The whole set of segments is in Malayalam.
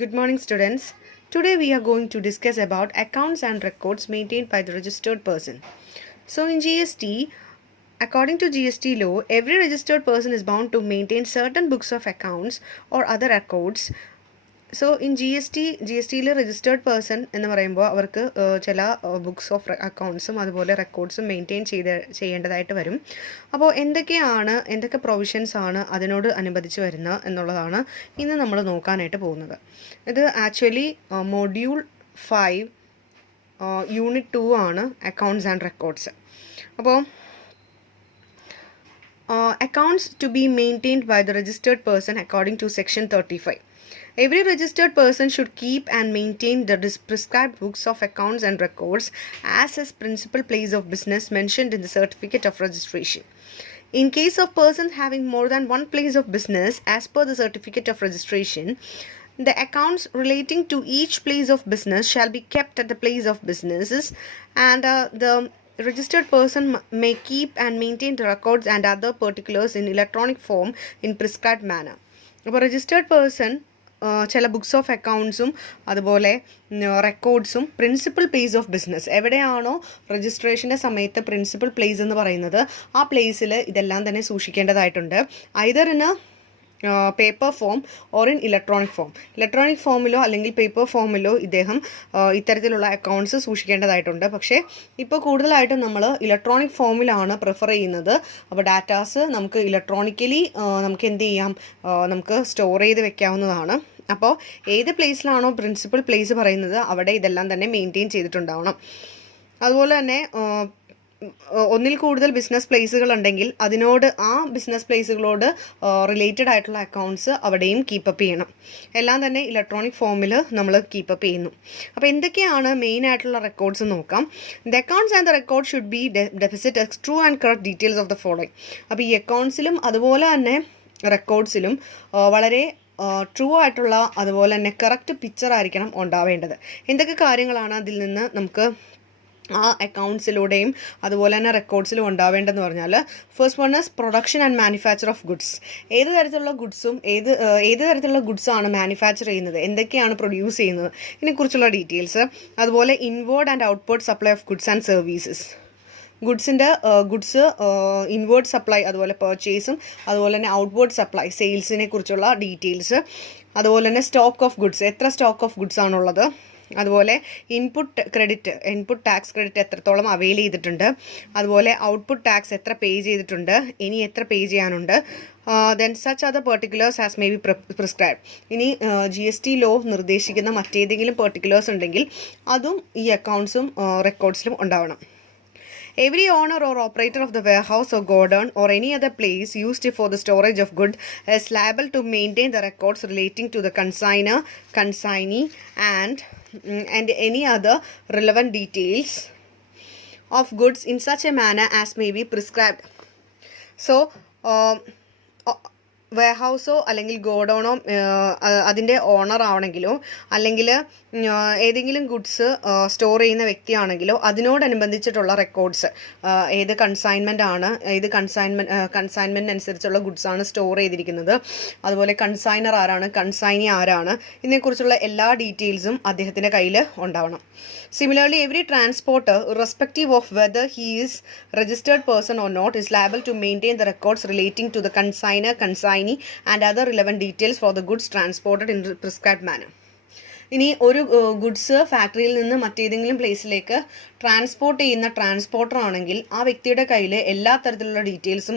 Good morning, students. Today we are going to discuss about accounts and records maintained by the registered person. So in GST, according to GST law, every registered person is bound to maintain certain books of accounts or other records. So in G S ടിയിൽ രജിസ്റ്റേർഡ് പേഴ്സൺ എന്ന് പറയുമ്പോൾ അവർക്ക് ചില ബുക്സ് ഓഫ് അക്കൗണ്ട്സും അതുപോലെ റെക്കോർഡ്സും മെയിൻറ്റെയിൻ ചെയ്യേണ്ടതായിട്ട് വരും. അപ്പോൾ എന്തൊക്കെ പ്രൊവിഷൻസ് ആണ് അതിനോട് അനുബന്ധിച്ച് വരുന്നത് എന്നുള്ളതാണ് ഇന്ന് നമ്മൾ നോക്കാനായിട്ട് പോകുന്നത്. ഇത് ആക്ച്വലി മൊഡ്യൂൾ 5 യൂണിറ്റ് 2 ആണ് അക്കൗണ്ട്സ് ആൻഡ് റെക്കോർഡ്സ്. അപ്പോൾ accounts to be maintained by the registered person according to section 35. Every registered person should keep and maintain the prescribed books of accounts and records as his principal place of business mentioned in the certificate of registration. In case of persons having more than one place of business as per the certificate of registration, the accounts relating to each place of business shall be kept at the place of businesses, and the registered person may keep and maintain the records and other particulars in electronic form in prescribed manner. അപ്പോൾ രജിസ്റ്റേർഡ് പേഴ്സൺ ചില ബുക്സ് ഓഫ് അക്കൗണ്ട്സും അതുപോലെ റെക്കോർഡ്സും പ്രിൻസിപ്പൽ പ്ലേസ് ഓഫ് ബിസിനസ് എവിടെയാണോ രജിസ്ട്രേഷൻ്റെ സമയത്ത് പ്രിൻസിപ്പൽ പ്ലേസ് എന്ന് പറയുന്നത് ആ പ്ലേസിൽ ഇതെല്ലാം തന്നെ സൂക്ഷിക്കേണ്ടതായിട്ടുണ്ട്. Either in paper form or in electronic ഫോമിലോ അല്ലെങ്കിൽ പേപ്പർ ഫോമിലോ ഇദ്ദേഹം ഇത്തരത്തിലുള്ള അക്കൗണ്ട്സ് സൂക്ഷിക്കേണ്ടതായിട്ടുണ്ട്. പക്ഷേ ഇപ്പോൾ കൂടുതലായിട്ടും നമ്മൾ ഇലക്ട്രോണിക് ഫോമിലാണ് പ്രിഫർ ചെയ്യുന്നത്. അപ്പോൾ ഡാറ്റാസ് നമുക്ക് ഇലക്ട്രോണിക്കലി നമുക്ക് എന്ത് ചെയ്യാം, നമുക്ക് സ്റ്റോർ ചെയ്ത് വെക്കാവുന്നതാണ്. അപ്പോൾ ഏത് പ്ലേസിലാണോ പ്രിൻസിപ്പൽ പ്ലേസ് പറയുന്നത് അവിടെ ഇതെല്ലാം തന്നെ മെയിൻറ്റെയിൻ ചെയ്തിട്ടുണ്ടാവണം. അതുപോലെ തന്നെ ഒന്നിൽ കൂടുതൽ ബിസിനസ് പ്ലേസുകൾ ഉണ്ടെങ്കിൽ ആ ബിസിനസ് പ്ലേസുകളോട് റിലേറ്റഡ് ആയിട്ടുള്ള അക്കൗണ്ട്സ് അവിടെയും കീപ്പപ്പ് ചെയ്യണം. എല്ലാം തന്നെ ഇലക്ട്രോണിക് ഫോമിൽ നമ്മൾ കീപ്പപ്പ് ചെയ്യുന്നു. അപ്പോൾ എന്തൊക്കെയാണ് മെയിൻ ആയിട്ടുള്ള റെക്കോർഡ്സ് നോക്കാം. The accounts and the record should be deficit true and correct details of the following. അപ്പോൾ ഈ അക്കൗണ്ട്സിലും അതുപോലെ തന്നെ റെക്കോർഡ്സിലും വളരെ ട്രൂ ആയിട്ടുള്ള അതുപോലെ തന്നെ കറക്റ്റ് പിക്ചർ ആയിരിക്കണം ഉണ്ടാവേണ്ടത്. എന്തൊക്കെ കാര്യങ്ങളാണ് അതിൽ നിന്ന് നമുക്ക് ആ അക്കൗണ്ട്സിലൂടെയും അതുപോലെ തന്നെ റെക്കോർഡ്സിലും ഉണ്ടാവേണ്ടതെന്ന് പറഞ്ഞാൽ, first one is production and manufacture of goods. ഏത് തരത്തിലുള്ള ഗുഡ്സാണ് മാനുഫാക്ചർ ചെയ്യുന്നത്, എന്തൊക്കെയാണ് പ്രൊഡ്യൂസ് ചെയ്യുന്നത്, ഇതിനെക്കുറിച്ചുള്ള ഡീറ്റെയിൽസ്. അതുപോലെ inward and outward supply of goods and services. Goods inward supply അതുപോലെ പർച്ചേസും അതുപോലെ തന്നെ ഔട്ട്വേർഡ് സപ്ലൈ സെയിൽസിനെ കുറിച്ചുള്ള ഡീറ്റെയിൽസ്. അതുപോലെ തന്നെ സ്റ്റോക്ക് ഓഫ് ഗുഡ്സ്, എത്ര സ്റ്റോക്ക് ഓഫ് ഗുഡ്സ് ആണുള്ളത്. അതുപോലെ ഇൻപുട്ട് ടാക്സ് ക്രെഡിറ്റ് എത്രത്തോളം അവെയിൽ ചെയ്തിട്ടുണ്ട്. അതുപോലെ ഔട്ട്പുട്ട് ടാക്സ് എത്ര പേ ചെയ്തിട്ടുണ്ട്, ഇനി എത്ര പേ ചെയ്യാനുണ്ട്. Then such other particulars as may be prescribe. ഇനി GST ലോ നിർദ്ദേശിക്കുന്ന മറ്റേതെങ്കിലും പെർട്ടിക്കുലേഴ്സ് ഉണ്ടെങ്കിൽ അതും ഈ അക്കൗണ്ട്സും റെക്കോർഡ്സിലും ഉണ്ടാവണം. Every owner or operator of the warehouse or godown or any other place used for the storage of goods is liable to maintain the records relating to the consignor, consignee and any other relevant details of goods in such a manner as may be prescribed. So വെയർഹൗസോ അല്ലെങ്കിൽ ഗോഡൗണോ അതിൻ്റെ ഓണർ ആവണമെങ്കിലോ അല്ലെങ്കിൽ ഏതെങ്കിലും ഗുഡ്സ് സ്റ്റോർ ചെയ്യുന്ന വ്യക്തിയാണെങ്കിലോ അതിനോടനുബന്ധിച്ചിട്ടുള്ള റെക്കോർഡ്സ്, ഏത് കൺസൈൻമെൻറ്റ് അനുസരിച്ചുള്ള ഗുഡ്സാണ് സ്റ്റോർ ചെയ്തിരിക്കുന്നത്, അതുപോലെ കൺസൈനർ ആരാണ്, കൺസൈനി ആരാണ്, ഇതിനെക്കുറിച്ചുള്ള എല്ലാ ഡീറ്റെയിൽസും അദ്ദേഹത്തിൻ്റെ കയ്യിൽ ഉണ്ടാവണം. Similarly, every transporter, irrespective of whether he is registered person or not, is liable to maintain the records relating to the consignor, consignee and other relevant details for the goods transported in the prescribed manner. ഇനി ഒരു ഗുഡ്സ് ഫാക്ടറിയിൽ നിന്ന് മറ്റേതെങ്കിലും പ്ലേസിലേക്ക് ട്രാൻസ്പോർട്ട് ചെയ്യുന്ന ട്രാൻസ്പോർട്ടർ ആണെങ്കിൽ ആ വ്യക്തിയുടെ കയ്യിൽ എല്ലാ തരത്തിലുള്ള ഡീറ്റെയിൽസും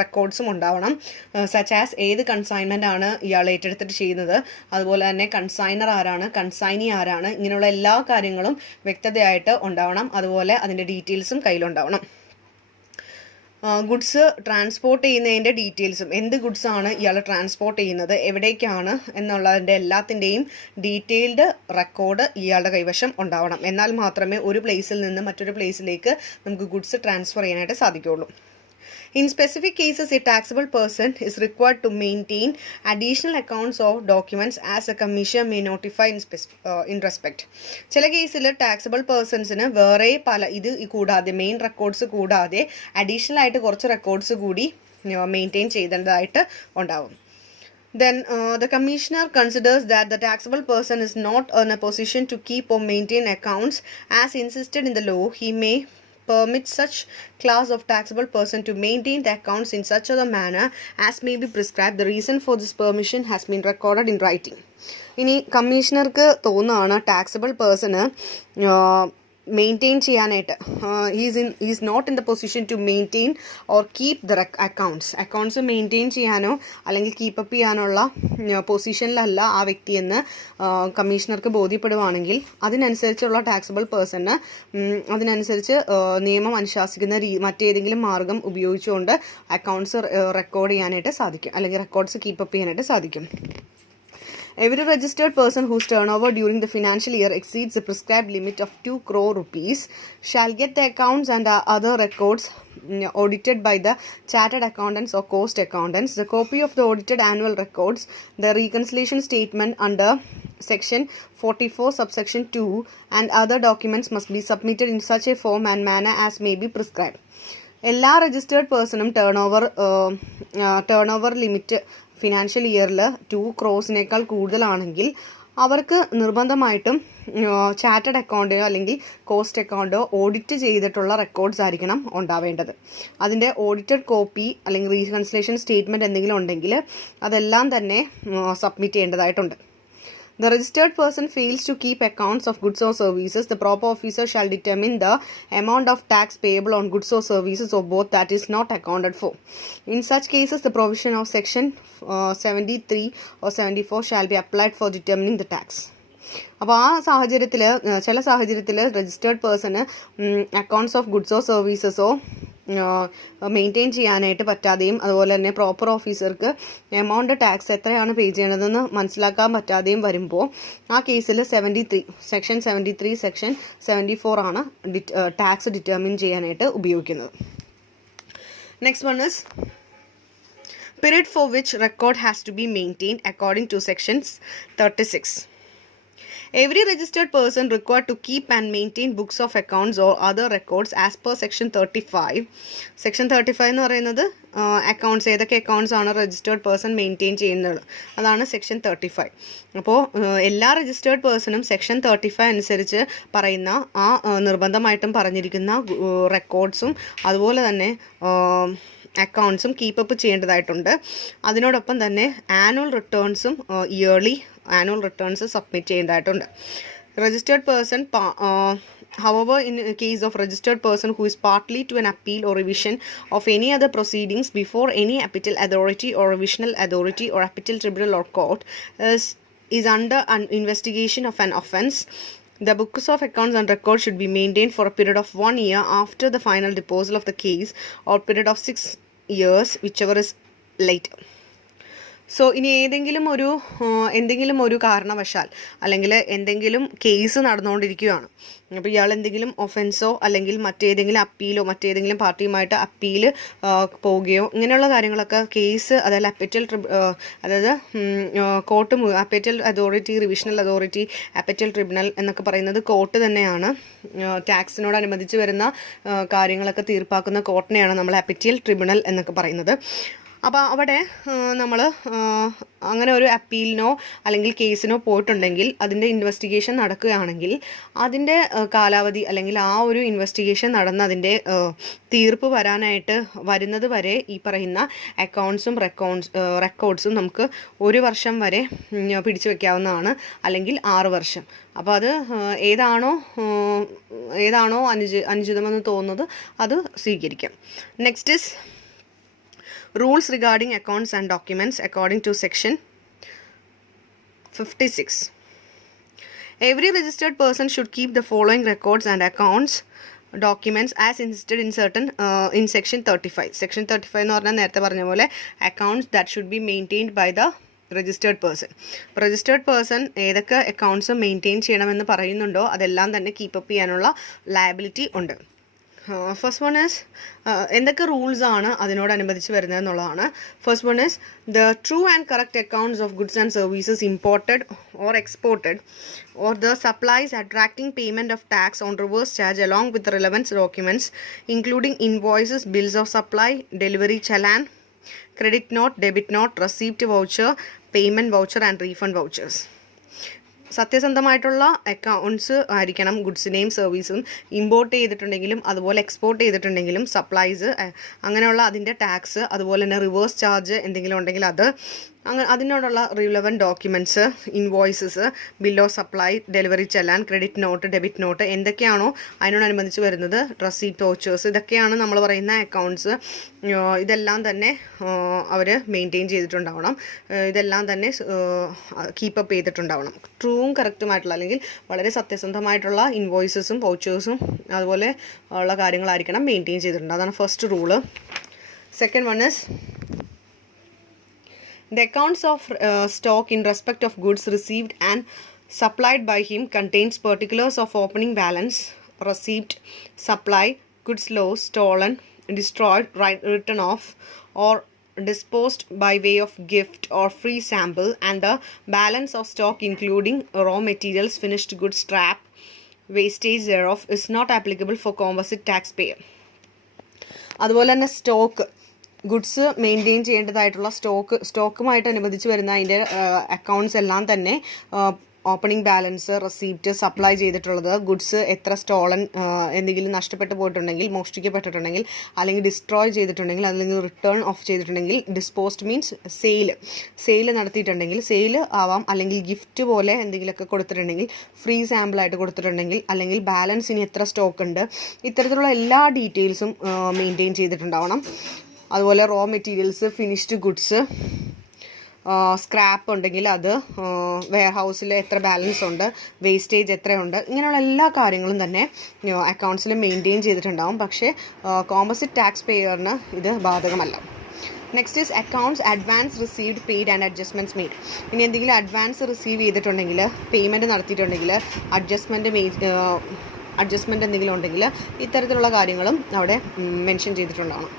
റെക്കോർഡ്സും ഉണ്ടാവണം. സച്ച് ആസ് ഏത് കൺസൈൻമെൻ്റ് ആണ് ഇയാൾ ഏറ്റെടുത്തിട്ട് ചെയ്യുന്നത്, അതുപോലെ തന്നെ കൺസൈനർ ആരാണ്, കൺസൈനി ആരാണ്, ഇങ്ങനെയുള്ള എല്ലാ കാര്യങ്ങളും വ്യക്തതയായിട്ട് ഉണ്ടാവണം. അതുപോലെ അതിൻ്റെ ഡീറ്റെയിൽസും കയ്യിലുണ്ടാവണം. ഗുഡ്സ് ട്രാൻസ്പോർട്ട് ചെയ്യുന്നതിൻ്റെ ഡീറ്റെയിൽസും, എന്ത് ഗുഡ്സാണ് ഇയാൾ ട്രാൻസ്പോർട്ട് ചെയ്യുന്നത്, എവിടേക്കാണ് എന്നുള്ളതിൻ്റെ എല്ലാത്തിൻ്റെയും ഡീറ്റെയിൽഡ് റെക്കോർഡ് ഇയാളുടെ കൈവശം ഉണ്ടാവണം. എന്നാൽ മാത്രമേ ഒരു പ്ലേസിൽ നിന്ന് മറ്റൊരു പ്ലേസിലേക്ക് നമുക്ക് ഗുഡ്സ് ട്രാൻസ്ഫർ ചെയ്യാനായിട്ട് സാധിക്കുകയുള്ളൂ. In specific cases, a taxable person is required to maintain additional accounts or documents as a commissioner may notify in respect. ചില കേസിൽ ടാക്സബിൾ പേഴ്സൺസിന് വേറെ ഇത് കൂടാതെ മെയിൻ റെക്കോർഡ്സ് കൂടാതെ അഡീഷണൽ ആയിട്ട് കുറച്ച് റെക്കോർഡ്സ് കൂടി മെയിൻറ്റെയിൻ ചെയ്തതായിട്ട് ഉണ്ടാവും. Then the commissioner considers that the taxable person is not in a position to keep or maintain accounts as insisted in the law. He may permit such class of taxable person to maintain the accounts in such a manner as may be prescribed. The reason for this permission has been recorded in writing. ഇനി കമ്മീഷണർക്ക് തോന്നുകയാണ് ടാക്സബിൾ പേഴ്സണ് മെയിൻറ്റെയിൻ ചെയ്യാനായിട്ട് is not in the position to maintain or keep the accounts maintain ചെയ്യാനോ അല്ലെങ്കിൽ കീപ്പപ്പ് ചെയ്യാനുള്ള പൊസിഷനിലല്ല ആ വ്യക്തിയെന്ന് കമ്മീഷണർക്ക് ബോധ്യപ്പെടുവാണെങ്കിൽ അതിനനുസരിച്ചുള്ള ടാക്സബിൾ പേഴ്സണ് അതിനനുസരിച്ച് നിയമം അനുശാസിക്കുന്ന മറ്റേതെങ്കിലും മാർഗം ഉപയോഗിച്ചുകൊണ്ട് അക്കൗണ്ട്സ് റെക്കോർഡ് ചെയ്യാനായിട്ട് സാധിക്കും, അല്ലെങ്കിൽ റെക്കോർഡ്സ് കീപ്പപ്പ് ചെയ്യാനായിട്ട് സാധിക്കും. Every registered person whose turnover during the financial year exceeds the prescribed limit of 2 crore rupees shall get the accounts and other records audited by the chartered accountants or cost accountants. The copy of the audited annual records, the reconciliation statement under section 44 subsection 2 and other documents must be submitted in such a form and manner as may be prescribed. എല്ലാ രജിസ്റ്റേർഡ് പേഴ്സണും ടേൺ ഓവർ ലിമിറ്റ് ഫിനാൻഷ്യൽ ഇയറിൽ 2 crores കൂടുതലാണെങ്കിൽ അവർക്ക് നിർബന്ധമായിട്ടും ചാർട്ടേഡ് അക്കൗണ്ടോ അല്ലെങ്കിൽ കോസ്റ്റ് അക്കൗണ്ടോ ഓഡിറ്റ് ചെയ്തിട്ടുള്ള റെക്കോർഡ്സ് ആയിരിക്കണം ഉണ്ടാവേണ്ടത്. അതിൻ്റെ ഓഡിറ്റഡ് കോപ്പി അല്ലെങ്കിൽ റീകൺസിലേഷൻ സ്റ്റേറ്റ്മെൻറ്റ് എന്തെങ്കിലും ഉണ്ടെങ്കിൽ അതെല്ലാം തന്നെ സബ്മിറ്റ് ചെയ്യേണ്ടതായിട്ടുണ്ട്. The registered person fails to keep accounts of goods or services, the proper officer shall determine the amount of tax payable on goods or services or both that is not accounted for. In such cases, the provision of section 73 or 74 shall be applied for determining the tax. അപ്പോൾ ആ സാഹചര്യത്തിൽ ചില സാഹചര്യത്തിൽ രജിസ്റ്റേർഡ് പേഴ്സണ് അക്കൗണ്ട്സ് ഓഫ് ഗുഡ്സോ സർവീസസോ മെയിൻറ്റെയിൻ ചെയ്യാനായിട്ട് പറ്റാതെയും അതുപോലെ തന്നെ പ്രോപ്പർ ഓഫീസർക്ക് എമൗണ്ട് ടാക്സ് എത്രയാണ് പേ ചെയ്യണതെന്ന് മനസ്സിലാക്കാൻ പറ്റാതെയും വരുമ്പോൾ ആ കേസിൽ സെക്ഷൻ 73 സെക്ഷൻ 74 ആണ് ടാക്സ് ഡിറ്റർമിൻ ചെയ്യാനായിട്ട് ഉപയോഗിക്കുന്നത്. Next one is period for which record has to be maintained according to sections 36. Every registered person required to keep and maintain books of accounts or other records as per section 35. Section 35 എന്ന് പറയുന്നത് അക്കൗണ്ട്സ് ഏതൊക്കെ അക്കൗണ്ട്സ് ആണ് രജിസ്റ്റേർഡ് പേഴ്സൺ മെയിൻറ്റെയിൻ ചെയ്യുന്നത് അതാണ് സെക്ഷൻ 35. അപ്പോൾ എല്ലാ രജിസ്റ്റേർഡ് പേഴ്സണും സെക്ഷൻ 35 അനുസരിച്ച് പറയുന്ന ആ നിർബന്ധമായിട്ടും പറഞ്ഞിരിക്കുന്ന റെക്കോർഡ്സും അതുപോലെ തന്നെ അക്കൗണ്ട്സും കീപ്പപ്പ് ചെയ്യേണ്ടതായിട്ടുണ്ട്. അതിനോടൊപ്പം തന്നെ ആനുവൽ റിട്ടേൺസും ഇയർലി ആനുവൽ റിട്ടേൺസ് സബ്മിറ്റ് ചെയ്യേണ്ടതായിട്ടുണ്ട്. Registered person however, in case of registered person who is partly to an appeal or revision of any other proceedings before any appellate authority or revisional authority or appellate tribunal or court is under an investigation of an offence, the books of accounts and records should be maintained for a period of 1 year after the final disposal of the case or period of 6 years, whichever is later. So ഇനി എന്തെങ്കിലും ഒരു കാരണവശാൽ അല്ലെങ്കിൽ എന്തെങ്കിലും കേസ് നടന്നുകൊണ്ടിരിക്കുകയാണ്, അപ്പോൾ ഇയാൾ എന്തെങ്കിലും ഒഫൻസോ അല്ലെങ്കിൽ മറ്റേതെങ്കിലും അപ്പീലോ മറ്റേതെങ്കിലും പാർട്ടിയുമായിട്ട് അപ്പീൽ പോവുകയോ ഇങ്ങനെയുള്ള കാര്യങ്ങളൊക്കെ കേസ് അതായത് court appeal authority revisional authority appeal tribunal എന്നൊക്കെ പറയുന്നത് കോർട്ട് തന്നെയാണ്. ടാക്സിനോടനുബന്ധിച്ച് വരുന്ന കാര്യങ്ങളൊക്കെ തീർപ്പാക്കുന്ന കോർട്ടിനെയാണ് നമ്മൾ അപ്പീൽ ട്രിബ്യൂണൽ എന്നൊക്കെ പറയുന്നത്. അപ്പോൾ അവിടെ നമ്മൾ അങ്ങനെ ഒരു അപ്പീലിനോ അല്ലെങ്കിൽ കേസിനോ പോയിട്ടുണ്ടെങ്കിൽ അതിൻ്റെ ഇൻവെസ്റ്റിഗേഷൻ നടക്കുകയാണെങ്കിൽ അതിൻ്റെ കാലാവധി അല്ലെങ്കിൽ ആ ഒരു ഇൻവെസ്റ്റിഗേഷൻ നടന്ന് അതിൻ്റെ തീർപ്പ് വരുന്നത് വരെ ഈ പറയുന്ന അക്കൗണ്ട്സും റെക്കോർഡ്സും നമുക്ക് 1 വർഷം വരെ പിടിച്ചു വയ്ക്കാവുന്നതാണ്, അല്ലെങ്കിൽ 6 വർഷം. അപ്പോൾ അത് ഏതാണോ അനുചിതമെന്ന് തോന്നുന്നത് അത് സ്വീകരിക്കാം. Next is rules regarding accounts and documents according to section 56. Every registered person should keep the following records and accounts documents as insisted in section 35. Section 35 എന്ന് പറഞ്ഞാൽ നേരത്തെ പറഞ്ഞ പോലെ accounts that should be maintained by the registered person. Registered person ഏതൊക്കെ അക്കൗണ്ട്സ് മെയിൻറ്റെയിൻ ചെയ്യണമെന്ന് പറയുന്നുണ്ടോ അതെല്ലാം തന്നെ കീപ്പപ്പ് ചെയ്യാനുള്ള ലയബിലിറ്റി ഉണ്ട്. ഫസ്റ്റ് വൺ ഈസ് എന്തൊക്കെ റൂൾസ് ആണ് അതിനോടനുബന്ധിച്ച് വരുന്നത് എന്നുള്ളതാണ്. First one is the true and correct accounts of goods and services imported or exported or the supplies attracting payment of tax on reverse charge along with the relevant documents including invoices, bills of supply, delivery challan, credit note, debit note, receipt voucher, payment voucher and refund vouchers. സത്യസന്ധമായിട്ടുള്ള അക്കൗണ്ട്സ് ആയിരിക്കണം ഗുഡ്സിനെയും സർവീസും. ഇമ്പോർട്ട് ചെയ്തിട്ടുണ്ടെങ്കിലും അതുപോലെ എക്സ്പോർട്ട് ചെയ്തിട്ടുണ്ടെങ്കിലും സപ്ലൈസ് അങ്ങനെയുള്ള അതിൻ്റെ ടാക്സ്, അതുപോലെ തന്നെ റിവേഴ്സ് ചാർജ് എന്തെങ്കിലും ഉണ്ടെങ്കിൽ അത്, അങ്ങനെ അതിനോടുള്ള relevant documents, invoices, bill of supply, delivery ചെല്ലാൻ, ക്രെഡിറ്റ് നോട്ട്, ഡെബിറ്റ് നോട്ട് എന്തൊക്കെയാണോ അതിനോടനുബന്ധിച്ച് വരുന്നത്, റെസീപ്റ്റ് വൗച്ചേഴ്സ്, ഇതൊക്കെയാണ് നമ്മൾ പറയുന്ന അക്കൗണ്ട്സ്. ഇതെല്ലാം തന്നെ അവർ മെയിൻറ്റെയിൻ ചെയ്തിട്ടുണ്ടാവണം. ഇതെല്ലാം തന്നെ കീപ്പപ്പ് ചെയ്തിട്ടുണ്ടാവണം. ട്രൂവും കറക്റ്റുമായിട്ടുള്ള അല്ലെങ്കിൽ വളരെ സത്യസന്ധമായിട്ടുള്ള ഇൻവോയ്സസും വൗച്ചേഴ്സും അതുപോലെ ഉള്ള കാര്യങ്ങളായിരിക്കണം മെയിൻറ്റെയിൻ ചെയ്തിട്ടുണ്ട്. അതാണ് first rule. Second one is the accounts of stock in respect of goods received and supplied by him contains particulars of opening balance, receipt, supply, goods lost, stolen, destroyed, written off, or disposed by way of gift or free sample, and the balance of stock including raw materials, finished goods, scrap, wastage thereof is not applicable for composite taxpayer. അതുപോലെ തന്നെ സ്റ്റോക്ക്, ഗുഡ്സ് മെയിൻറ്റെയിൻ ചെയ്യേണ്ടതായിട്ടുള്ള സ്റ്റോക്കുമായിട്ട് അനുബന്ധിച്ച് വരുന്ന അതിൻ്റെ അക്കൗണ്ട്സ് എല്ലാം തന്നെ ഓപ്പണിംഗ് ബാലൻസ്, റെസീപ്റ്റ്, സപ്ലൈ ചെയ്തിട്ടുള്ളത്, ഗുഡ്സ് എത്ര സ്റ്റോളൻ, എന്തെങ്കിലും നഷ്ടപ്പെട്ടു പോയിട്ടുണ്ടെങ്കിൽ, മോഷ്ടിക്കപ്പെട്ടിട്ടുണ്ടെങ്കിൽ, അല്ലെങ്കിൽ ഡിസ്ട്രോയ് ചെയ്തിട്ടുണ്ടെങ്കിൽ, അല്ലെങ്കിൽ റിട്ടേൺ ഓഫ് ചെയ്തിട്ടുണ്ടെങ്കിൽ, ഡിസ്പോസ്ഡ് മീൻസ് സെയിൽ നടത്തിയിട്ടുണ്ടെങ്കിൽ, സെയിൽ ആവാം, അല്ലെങ്കിൽ ഗിഫ്റ്റ് പോലെ എന്തെങ്കിലുമൊക്കെ കൊടുത്തിട്ടുണ്ടെങ്കിൽ, ഫ്രീ സാമ്പിളായിട്ട് കൊടുത്തിട്ടുണ്ടെങ്കിൽ, അല്ലെങ്കിൽ ബാലൻസ് ഇനി എത്ര സ്റ്റോക്ക് ഉണ്ട്, ഇത്തരത്തിലുള്ള എല്ലാ ഡീറ്റെയിൽസും മെയിൻറ്റെയിൻ ചെയ്തിട്ടുണ്ടാവണം. അതുപോലെ raw materials, finished goods, scrap ഉണ്ടെങ്കിൽ അത്, വെയർ ഹൗസിൽ എത്ര ബാലൻസ് ഉണ്ട്, വേസ്റ്റേജ് എത്രയുണ്ട്, ഇങ്ങനെയുള്ള എല്ലാ കാര്യങ്ങളും തന്നെ അക്കൗണ്ട്സിൽ മെയിൻറ്റെയിൻ ചെയ്തിട്ടുണ്ടാവും. പക്ഷേ കോമ്പോസിറ്റ് ടാക്സ് പേയറിന് ഇത് ബാധകമല്ല. Next is accounts advance received, paid and adjustments made. ഇനി എന്തെങ്കിലും അഡ്വാൻസ് റിസീവ് ചെയ്തിട്ടുണ്ടെങ്കിൽ, പേയ്മെൻറ്റ് നടത്തിയിട്ടുണ്ടെങ്കിൽ, അഡ്ജസ്റ്റ്മെൻറ്റ് എന്തെങ്കിലും ഉണ്ടെങ്കിൽ ഇത്തരത്തിലുള്ള കാര്യങ്ങളും അവിടെ മെൻഷൻ ചെയ്തിട്ടുണ്ടാവണം.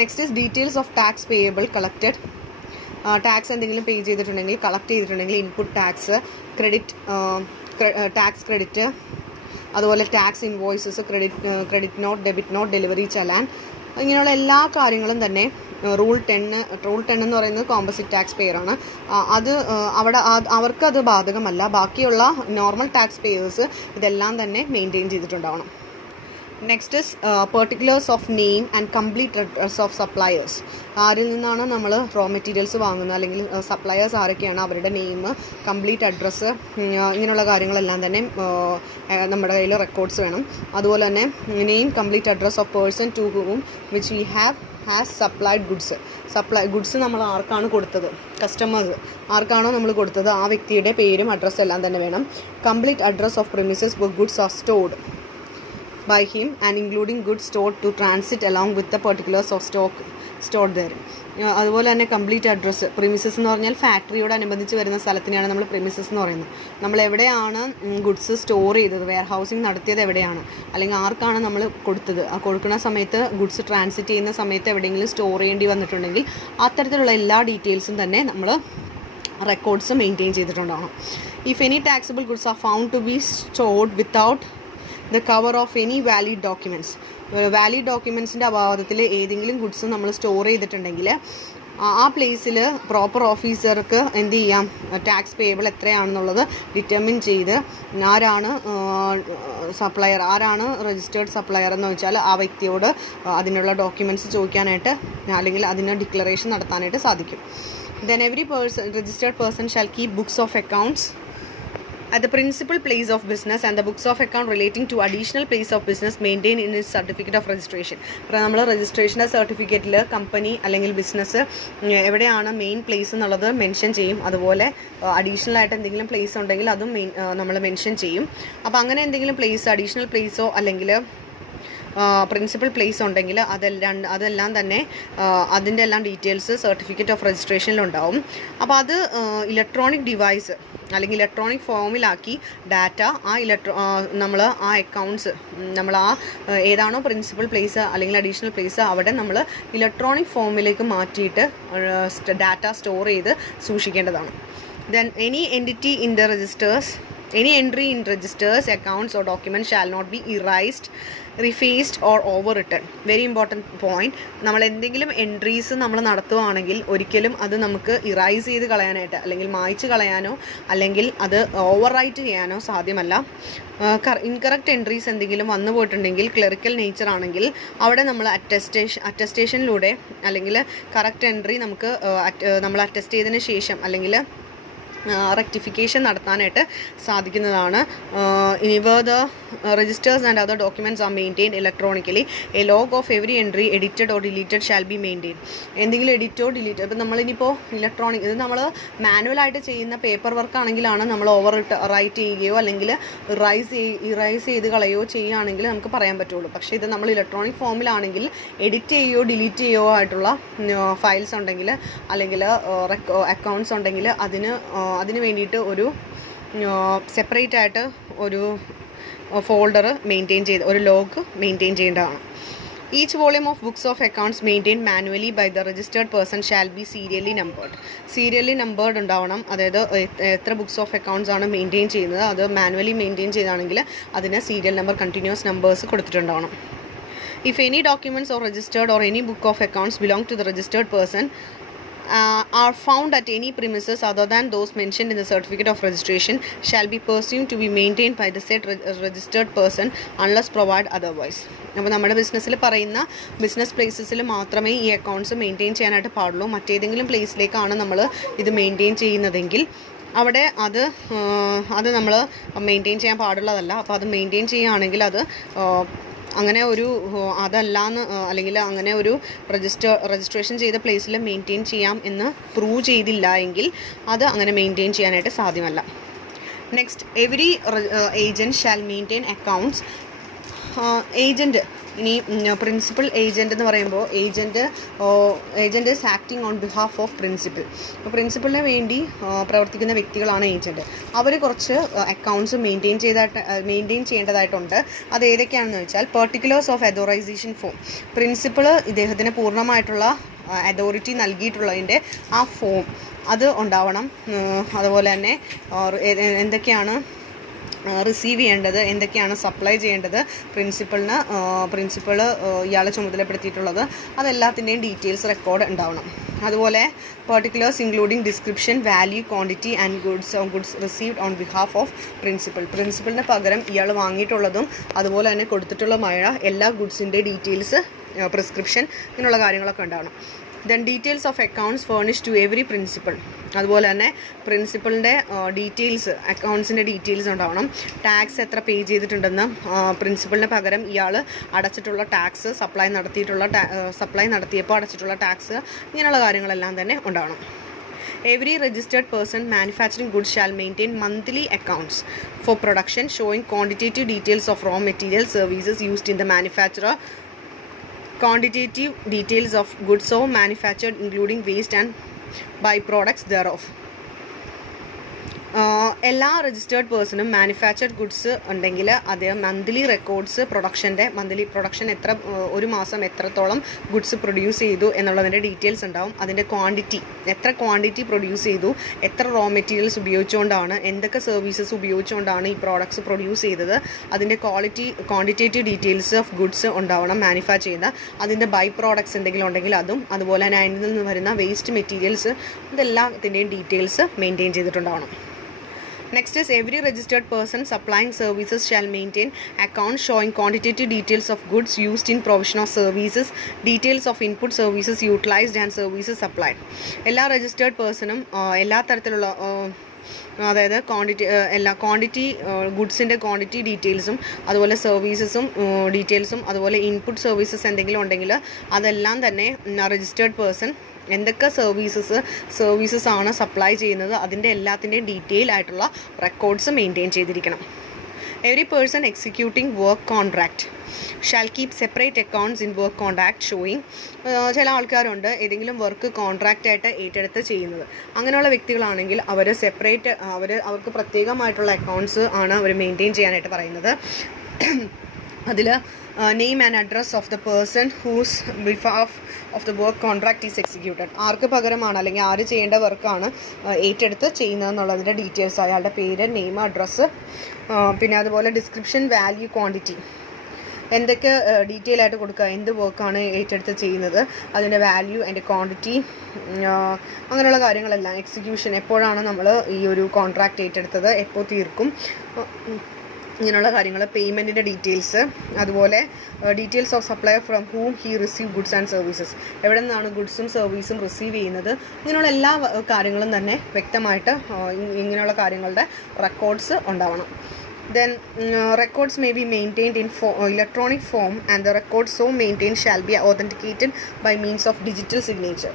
Next is details of tax payable collected. Tax എന്തെങ്കിലും പേ ചെയ്തിട്ടുണ്ടെങ്കിൽ, കളക്ട് ചെയ്തിട്ടുണ്ടെങ്കിൽ, ഇൻപുട്ട് ടാക്സ്, ടാക്സ് ക്രെഡിറ്റ്, അതുപോലെ tax invoices, credit note, debit note, delivery challan, ഇങ്ങനെയുള്ള എല്ലാ കാര്യങ്ങളും തന്നെ റൂൾ 10 എന്ന് പറയുന്നത് കോമ്പോസിറ്റ് ടാക്സ് പെയറാണ്. അവിടെ അവർക്കത് ബാധകമല്ല. ബാക്കിയുള്ള നോർമൽ ടാക്സ് പേയേഴ്സ് ഇതെല്ലാം തന്നെ മെയിൻറ്റെയിൻ ചെയ്തിട്ടുണ്ടാവണം. Next is particulars of name and complete address of suppliers. ആരിൽ നിന്നാണ് നമ്മൾ റോ മെറ്റീരിയൽസ് വാങ്ങുന്നത്, അല്ലെങ്കിൽ സപ്ലയേഴ്സ് ആരൊക്കെയാണ്, അവരുടെ നെയിം, കംപ്ലീറ്റ് അഡ്രസ്സ്, ഇങ്ങനെയുള്ള കാര്യങ്ങളെല്ലാം തന്നെ നമ്മുടെ കയ്യിൽ റെക്കോർഡ്സ് വേണം. അതുപോലെ തന്നെ name, complete address of person to whom which we has supplied goods. Goods നമ്മൾ ആർക്കാണ് കൊടുത്തത്, കസ്റ്റമേഴ്സ് ആർക്കാണോ നമ്മൾ കൊടുത്തത് ആ വ്യക്തിയുടെ പേരും അഡ്രസ്സും എല്ലാം തന്നെ വേണം. Complete address of premises where goods are stored by him and including goods stored to transit along with the particulars of stock stored there. അതുപോലെ തന്നെ കംപ്ലീറ്റ് അഡ്രസ്സ്, പ്രിമിസസ് എന്ന് പറഞ്ഞാൽ ഫാക്ടറിയോട് അനുബന്ധിച്ച് വരുന്ന സ്ഥലത്തിനെയാണ് നമ്മൾ പ്രിമിസസ് എന്ന് പറയുന്നത്. നമ്മൾ എവിടെയാണ് ഗുഡ്സ് സ്റ്റോർ ചെയ്തത്, വെയർ ഹൗസിങ് നടത്തിയത് എവിടെയാണ്, അല്ലെങ്കിൽ ആർക്കാണ് നമ്മൾ കൊടുത്തത്, ആ കൊടുക്കുന്ന സമയത്ത് ഗുഡ്സ് ട്രാൻസിറ്റ് ചെയ്യുന്ന സമയത്ത് എവിടെയെങ്കിലും സ്റ്റോർ ചെയ്യേണ്ടി വന്നിട്ടുണ്ടെങ്കിൽ അത്തരത്തിലുള്ള എല്ലാ ഡീറ്റെയിൽസും തന്നെ നമ്മൾ റെക്കോർഡ്സ് മെയിൻറ്റെയിൻ ചെയ്തിട്ടുണ്ടാവണം. If any taxable goods are found to be stored without the cover of any valid documents. Valid ഡോക്യുമെൻറ്റ്സിൻ്റെ അഭാവത്തിൽ ഏതെങ്കിലും ഗുഡ്സ് നമ്മൾ സ്റ്റോർ ചെയ്തിട്ടുണ്ടെങ്കിൽ ആ പ്ലേസിൽ പ്രോപ്പർ ഓഫീസർക്ക് എന്ത് ചെയ്യാം, ടാക്സ് പേയബിൾ എത്രയാണെന്നുള്ളത് ഡിറ്റർമിൻ ചെയ്ത് ആരാണ് സപ്ലയർ, ആരാണ് രജിസ്റ്റേർഡ് സപ്ലയർ എന്ന് വെച്ചാൽ ആ വ്യക്തിയോട് അതിനുള്ള ഡോക്യുമെൻറ്റ്സ് ചോദിക്കാനായിട്ട് അല്ലെങ്കിൽ അതിന് ഡിക്ലറേഷൻ നടത്താനായിട്ട് സാധിക്കും. Then every registered person shall keep books of accounts at the principal place of business and the books of account relating to additional place of business maintained in its certificate of registration. അപ്പോൾ നമ്മൾ രജിസ്ട്രേഷൻ്റെ സർട്ടിഫിക്കറ്റിൽ കമ്പനി അല്ലെങ്കിൽ ബിസിനസ് എവിടെയാണ് മെയിൻ പ്ലേസ് എന്നുള്ളത് മെൻഷൻ ചെയ്യും. അതുപോലെ അഡീഷണൽ ആയിട്ട് എന്തെങ്കിലും പ്ലേസ് ഉണ്ടെങ്കിൽ അതും നമ്മൾ മെൻഷൻ ചെയ്യും. അപ്പോൾ അങ്ങനെ എന്തെങ്കിലും പ്ലേസ്, അഡീഷണൽ പ്ലേസോ അല്ലെങ്കിൽ പ്രിൻസിപ്പൽ പ്ലേസ് ഉണ്ടെങ്കിൽ അതെല്ലാം തന്നെ അതിൻ്റെ എല്ലാം ഡീറ്റെയിൽസ് സർട്ടിഫിക്കറ്റ് ഓഫ് രജിസ്ട്രേഷനിലുണ്ടാവും. അപ്പോൾ അത് ഇലക്ട്രോണിക് ഡിവൈസ് അല്ലെങ്കിൽ ഇലക്ട്രോണിക് ഫോമിലാക്കി ഡാറ്റ നമ്മൾ ആ അക്കൗണ്ട്സ് നമ്മൾ ഏതാണോ പ്രിൻസിപ്പൽ പ്ലേസ് അല്ലെങ്കിൽ അഡീഷണൽ പ്ലേസ് അവിടെ നമ്മൾ ഇലക്ട്രോണിക് ഫോമിലേക്ക് മാറ്റിയിട്ട് ഡാറ്റ സ്റ്റോർ ചെയ്ത് സൂക്ഷിക്കേണ്ടതാണ്. Then any entity in the registers Any entry in registers, accounts or documents shall not be erased, refaced or overwritten. Very important point. നമ്മൾ എന്തെങ്കിലും എൻട്രീസ് നമ്മൾ നടത്തുകയാണെങ്കിൽ ഒരിക്കലും അത് നമുക്ക് ഇറൈസ് ചെയ്ത് കളയാനായിട്ട് അല്ലെങ്കിൽ മായ്ച്ച് കളയാനോ അല്ലെങ്കിൽ അത് ഓവർ റൈറ്റ് ചെയ്യാനോ സാധ്യമല്ല. ഇൻകറക്റ്റ് എൻട്രീസ് എന്തെങ്കിലും വന്നു പോയിട്ടുണ്ടെങ്കിൽ ക്ലറിക്കൽ നേച്ചർ ആണെങ്കിൽ അവിടെ നമ്മൾ അറ്റസ്റ്റേഷനിലൂടെ അല്ലെങ്കിൽ കറക്റ്റ് എൻട്രി നമുക്ക് നമ്മൾ അറ്റസ്റ്റ് ചെയ്തതിന് ശേഷം അല്ലെങ്കിൽ റെക്ടിഫിക്കേഷൻ നടത്താനായിട്ട് സാധിക്കുന്നതാണ്. Whenever the registers and other documents are maintain electronically. A log of every entry edited or deleted shall be maintain. എന്തെങ്കിലും എഡിറ്റോ ഡിലീറ്റോ ഇപ്പം നമ്മളിനിപ്പോൾ ഇലക്ട്രോണിക് ഇത് നമ്മൾ മാനുവലായിട്ട് ചെയ്യുന്ന പേപ്പർ വർക്ക് ആണെങ്കിലാണ് നമ്മൾ ഓവർ റൈറ്റ് ചെയ്യുകയോ അല്ലെങ്കിൽ ഇറൈസ് ചെയ്ത് കളയുകയോ ചെയ്യുകയാണെങ്കിൽ നമുക്ക് പറയാൻ പറ്റുള്ളൂ. പക്ഷേ ഇത് നമ്മൾ ഇലക്ട്രോണിക് ഫോമിലാണെങ്കിൽ എഡിറ്റ് ചെയ്യുകയോ ഡിലീറ്റ് ചെയ്യുകയോ ആയിട്ടുള്ള ഫയൽസ് ഉണ്ടെങ്കിൽ അല്ലെങ്കിൽ അക്കൗണ്ട്സ് ഉണ്ടെങ്കിൽ അതിന് വേണ്ടിയിട്ട് ഒരു സെപ്പറേറ്റ് ആയിട്ട് ഒരു ഫോൾഡർ മെയിൻറ്റെയിൻ ചെയ്ത് ഒരു ലോഗ് മെയിൻറ്റെയിൻ ചെയ്യേണ്ടതാണ്. Each volume of books of accounts maintain manually by the registered person shall be serially numbered. Serially numbered ഉണ്ടാവണം. അതായത് എത്ര ബുക്സ് ഓഫ് അക്കൗണ്ട്സ് ആണ് മെയിൻറ്റെയിൻ ചെയ്യുന്നത് അത് മാനുവലി മെയിൻറ്റെയിൻ ചെയ്താണെങ്കിൽ അതിന് സീരിയൽ നമ്പർ കണ്ടിന്യൂസ് നമ്പേഴ്സ് കൊടുത്തിട്ടുണ്ടാവണം. If any documents or registered or any book of accounts belong to the registered person are found at any premises other than those mentioned in the certificate of registration shall be presumed to be maintained by the said registered person unless provided otherwise. അപ്പോൾ നമ്മുടെ ബിസിനസ്സിൽ പറയുന്ന ബിസിനസ് പ്ലേസസിൽ മാത്രമേ ഈ അക്കൗണ്ട്സ് മെയിൻറ്റെയിൻ ചെയ്യാനായിട്ട് പാടുള്ളൂ. മറ്റേതെങ്കിലും പ്ലേസിലേക്കാണ് നമ്മൾ ഇത് മെയിൻറ്റെയിൻ ചെയ്യുന്നതെങ്കിൽ അവിടെ അത് നമ്മൾ മെയിൻറ്റെയിൻ ചെയ്യാൻ പാടുള്ളതല്ല. അപ്പോൾ അത് മെയിൻറ്റെയിൻ ചെയ്യുകയാണെങ്കിൽ അത് അങ്ങനെ ഒരു അതല്ലാന്ന് അല്ലെങ്കിൽ അങ്ങനെ ഒരു രജിസ്ട്രേഷൻ ചെയ്ത പ്ലേസിൽ മെയിൻറ്റെയിൻ ചെയ്യാം എന്ന് പ്രൂവ് ചെയ്തില്ല എങ്കിൽ അത് അങ്ങനെ മെയിൻറ്റെയിൻ ചെയ്യാനായിട്ട് സാധ്യമല്ല. Next, every agent shall maintain accounts. Agent ഇനി പ്രിൻസിപ്പൽ ഏജൻറ്റ് എന്ന് പറയുമ്പോൾ agent is acting on behalf of principal. അപ്പോൾ പ്രിൻസിപ്പലിന് വേണ്ടി പ്രവർത്തിക്കുന്ന വ്യക്തികളാണ് ഏജൻറ്റ്. അവർ കുറച്ച് അക്കൗണ്ട്സ് മെയിൻറ്റെയിൻ ചെയ്യേണ്ടതായിട്ടുണ്ട്. അത് ഏതൊക്കെയാണെന്ന് വെച്ചാൽ പെർട്ടിക്കുലേഴ്സ് ഓഫ് അതോറൈസേഷൻ ഫോം. പ്രിൻസിപ്പൾ ഇദ്ദേഹത്തിന് പൂർണ്ണമായിട്ടുള്ള അതോറിറ്റി നൽകിയിട്ടുള്ളതിൻ്റെ ആ ഫോം അത് ഉണ്ടാവണം. അതുപോലെ തന്നെ എന്തൊക്കെയാണ് റിസീവ് ചെയ്യേണ്ടത്, എന്തൊക്കെയാണ് സപ്ലൈ ചെയ്യേണ്ടത്, പ്രിൻസിപ്പൾ ഇയാളെ ചുമതലപ്പെടുത്തിയിട്ടുള്ളത്, അതെല്ലാത്തിൻ്റെയും ഡീറ്റെയിൽസ് റെക്കോർഡ് ഉണ്ടാവണം. അതുപോലെ particulars including description, value, quantity and goods received on behalf of പ്രിൻസിപ്പളിന് പകരം ഇയാൾ വാങ്ങിയിട്ടുള്ളതും അതുപോലെ തന്നെ കൊടുത്തിട്ടുള്ളതുമായ എല്ലാ ഗുഡ്സിൻ്റെ ഡീറ്റെയിൽസ്, പ്രിസ്ക്രിപ്ഷൻ, ഇങ്ങനെയുള്ള കാര്യങ്ങളൊക്കെ ഉണ്ടാവണം. Then details of accounts furnish to every principal. അതുപോലെ തന്നെ പ്രിൻസിപ്പളിൻ്റെ ഡീറ്റെയിൽസ്, അക്കൗണ്ട്സിൻ്റെ ഡീറ്റെയിൽസ് ഉണ്ടാവണം. ടാക്സ് എത്ര പേ ചെയ്തിട്ടുണ്ടെന്ന്, പ്രിൻസിപ്പളിന് പകരം ഇയാൾ അടച്ചിട്ടുള്ള ടാക്സ്, സപ്ലൈ നടത്തിയപ്പോൾ അടച്ചിട്ടുള്ള ടാക്സ്, ഇങ്ങനെയുള്ള കാര്യങ്ങളെല്ലാം തന്നെ ഉണ്ടാവണം. Every registered person manufacturing goods shall maintain monthly accounts for production showing quantitative details of raw materials, services used in the manufacture, quantitative details of goods so manufactured including waste and byproducts thereof. എല്ലാ രജിസ്റ്റേർഡ് പേഴ്സണും മാനുഫാക്ചർഡ് ഗുഡ്സ് ഉണ്ടെങ്കിൽ അത് മന്ത്ലി റെക്കോർഡ്സ്, മന്ത്ലി പ്രൊഡക്ഷൻ ഒരു മാസം എത്രത്തോളം ഗുഡ്സ് പ്രൊഡ്യൂസ് ചെയ്തു എന്നുള്ളതിൻ്റെ ഡീറ്റെയിൽസ് ഉണ്ടാവും. അതിൻ്റെ എത്ര ക്വാണ്ടിറ്റി പ്രൊഡ്യൂസ് ചെയ്തു, എത്ര റോ മെറ്റീരിയൽസ് ഉപയോഗിച്ചുകൊണ്ടാണ്, എന്തൊക്കെ സർവീസസ് ഉപയോഗിച്ചുകൊണ്ടാണ് ഈ പ്രോഡക്ട്സ് പ്രൊഡ്യൂസ് ചെയ്തത്, അതിൻ്റെ ക്വാണ്ടിറ്റേറ്റീവ് ഡീറ്റെയിൽസ് ഓഫ് ഗുഡ്സ് ഉണ്ടാവണം മാനുഫാക്ചർ ചെയ്യുന്ന. അതിൻ്റെ ബൈ പ്രോഡക്ട്സ് എന്തെങ്കിലും ഉണ്ടെങ്കിൽ അതും, അതുപോലെ തന്നെ അതിൽ നിന്ന് വരുന്ന വേസ്റ്റ് മെറ്റീരിയൽസ്, ഇതെല്ലാത്തിൻ്റെയും ഡീറ്റെയിൽസ് മെയിൻറ്റെയിൻ ചെയ്തിട്ടുണ്ടാവണം. Next is every registered person supplying services shall maintain accounts showing quantitative details of goods used in provision of services, details of input services utilized and services supplied. എല്ലാ രജിസ്റ്റേർഡ് പേഴ്സണും എല്ലാ തരത്തിലുള്ള അതായത് ക്വാണ്ടിറ്റി ഗുഡ്സിൻ്റെ ക്വാണ്ടിറ്റി ഡീറ്റെയിൽസും അതുപോലെ സർവീസസും ഡീറ്റെയിൽസും അതുപോലെ ഇൻപുട്ട് സർവീസസ് എന്തെങ്കിലും ഉണ്ടെങ്കിൽ അതെല്ലാം തന്നെ രജിസ്റ്റേർഡ് പേഴ്സൺ എന്തൊക്കെ സർവീസസ് ആണ് സപ്ലൈ ചെയ്യുന്നത് അതിൻ്റെ എല്ലാത്തിൻ്റെയും ഡീറ്റെയിൽ ആയിട്ടുള്ള റെക്കോർഡ്സ് മെയിൻറ്റെയിൻ ചെയ്തിരിക്കണം. Every person executing work contract shall keep separate accounts in work contract showing. ചില ആൾക്കാരുണ്ട് ഏതെങ്കിലും വർക്ക് കോൺട്രാക്റ്റായിട്ട് ഏറ്റെടുത്ത് ചെയ്യുന്നത്. അങ്ങനെയുള്ള വ്യക്തികളാണെങ്കിൽ അവർക്ക് പ്രത്യേകമായിട്ടുള്ള അക്കൗണ്ട്സ് ആണ് അവർ മെയിൻറ്റെയിൻ ചെയ്യാനായിട്ട് പറയുന്നത്. അതിൽ name and address of the person whose behalf of the work contract is executed. ആർക്ക് പകരമാണ് അല്ലെങ്കിൽ ആര് ചെയ്യേണ്ട വർക്കാണ് ഏറ്റെടുത്ത് ചെയ്യുന്നതെന്നുള്ളതിൻ്റെ ഡീറ്റെയിൽസ്, അയാളുടെ പേര്, നെയിം, അഡ്രസ്സ്, പിന്നെ അതുപോലെ ഡിസ്ക്രിപ്ഷൻ, വാല്യൂ, ക്വാണ്ടിറ്റി, എന്തൊക്കെ ഡീറ്റെയിൽ ആയിട്ട് കൊടുക്കുക, എന്ത് വർക്കാണ് ഏറ്റെടുത്ത് ചെയ്യുന്നത്, അതിൻ്റെ വാല്യൂ, അതിൻ്റെ ക്വാണ്ടിറ്റി, അങ്ങനെയുള്ള കാര്യങ്ങളെല്ലാം, എക്സിക്യൂഷൻ, എപ്പോഴാണ് നമ്മൾ ഈ ഒരു കോൺട്രാക്റ്റ് ഏറ്റെടുത്തത്, എപ്പോൾ തീർക്കും, ഇങ്ങനെയുള്ള കാര്യങ്ങൾ, പേയ്മെൻറ്റിൻ്റെ ഡീറ്റെയിൽസ്, അതുപോലെ details of supplier from ഹൂം he receive goods and services, എവിടെ നിന്നാണ് ഗുഡ്സും സർവീസും റിസീവ് ചെയ്യുന്നത്, ഇങ്ങനെയുള്ള എല്ലാ കാര്യങ്ങളും തന്നെ വ്യക്തമായിട്ട് ഇങ്ങനെയുള്ള കാര്യങ്ങളുടെ റെക്കോർഡ്സ് ഉണ്ടാവണം. Then records may be maintained in electronic form, and the records so maintained shall be authenticated by means of digital signature.